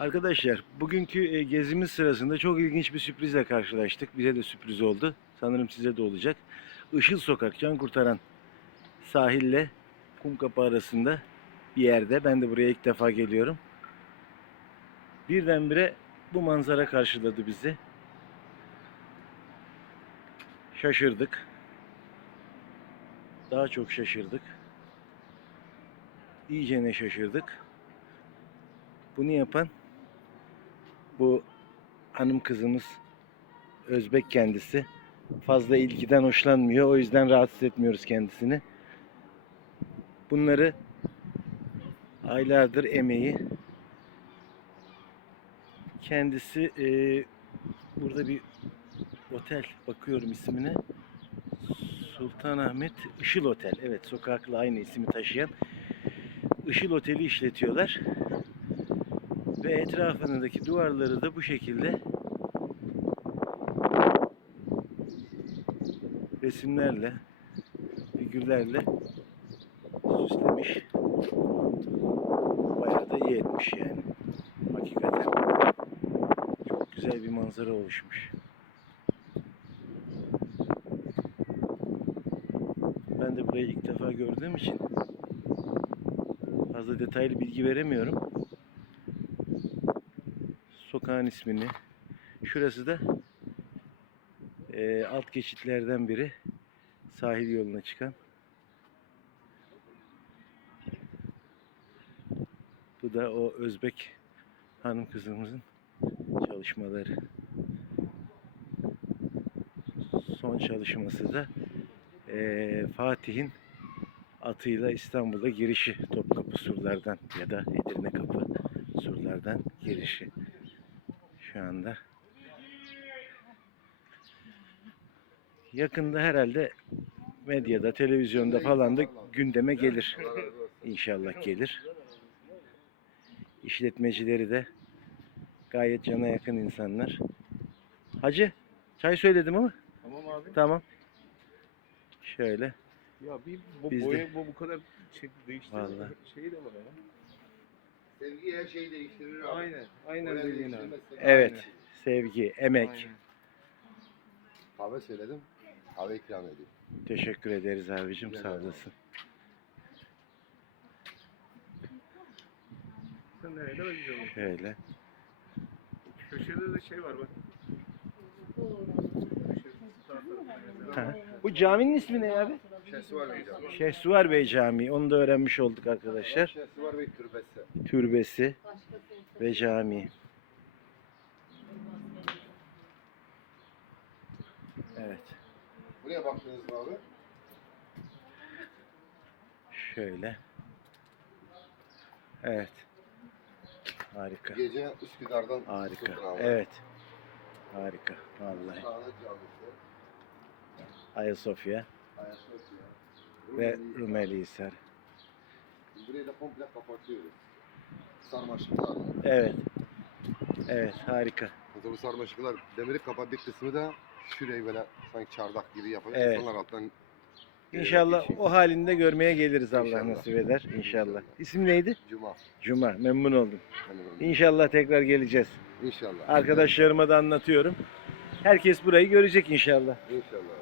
Arkadaşlar bugünkü e, gezimiz sırasında çok ilginç bir sürprizle karşılaştık. Bize de sürpriz oldu. Sanırım size de olacak. Işıl Sokak Can Kurtaran sahille Kumkapı arasında bir yerde. Ben de buraya ilk defa geliyorum. Birdenbire bu manzara karşıladı bizi. Şaşırdık. Daha çok şaşırdık. İyice ne şaşırdık. Bunu yapan bu hanım kızımız Özbek kendisi. Fazla ilgiden hoşlanmıyor. O yüzden rahatsız etmiyoruz kendisini. Bunları aylardır emeği. Kendisi eee, burada bir otel bakıyorum ismine. Sultanahmet Işıl Otel. Evet sokakla aynı ismi taşıyan Işıl Oteli işletiyorlar. Ve etrafındaki duvarları da bu şekilde resimlerle, figürlerle süslemiş. Bayağı da iyi etmiş yani. Hakikaten. Çok güzel bir manzara oluşmuş. Ben de burayı ilk defa gördüğüm için fazla detaylı bilgi veremiyorum. Sokağın ismini. Şurası da eee, alt geçitlerden biri. Sahil yoluna çıkan. Bu da o Özbek hanım kızımızın çalışmaları. Son çalışması da eee, Fatih'in atıyla İstanbul'a girişi Topkapı surlardan ya da Edirne kapı surlardan girişi şu anda. Yakında herhalde medyada, televizyonda falan da gündeme gelir. İnşallah gelir. İşletmecileri de gayet cana yakın insanlar. Hacı, çay söyledim ama. Tamam abi. Tamam. Şöyle. Ya bir bu Biz de- boya bu bu kadar şey değiştirme Vallahi. şey de var ya. Sevgi her şeyi değiştirir abi. Aynen. Aynen dediğin abi. Evet. Aynen. Sevgi, emek. Aynen. Kahve söyledim. Kahve ikram edeyim. Teşekkür ederiz abicim. Rica Sağ ederim. olasın. Sen nereye kadar güzel. Şöyle. Köşede de şey var bak. Köşede sağ tarafta. Ha. Bu caminin ismi ne abi? Şehsuvar Bey canım. Şehsuvar Bey Camii. Onu da öğrenmiş olduk arkadaşlar. Şehsuvar Bey türbesi. Türbesi ve cami. Evet. Buraya baktınız mı abi? Şöyle. Evet. Harika. Gece Üsküdar'dan Harika. Evet. Harika. Vallahi. Ayasofya Ayasofya. Ve Rumeli. Rumeli Hisar. Biz Burayı da komple kapatıyoruz. Sarmaşıklarla. Evet. Evet harika. Mesela bu sarmaşıklar demiri kapattık kısmı da şurayı böyle sanki çardak gibi yapıyor. Evet. İnsanlar alttan İnşallah geçiyor. o halinde görmeye geliriz Allah İnşallah. nasip eder. İnşallah. İsim neydi? Cuma. Cuma. Memnun oldum. İnşallah tekrar geleceğiz. İnşallah. Arkadaşlarıma da anlatıyorum. Herkes burayı görecek inşallah. İnşallah.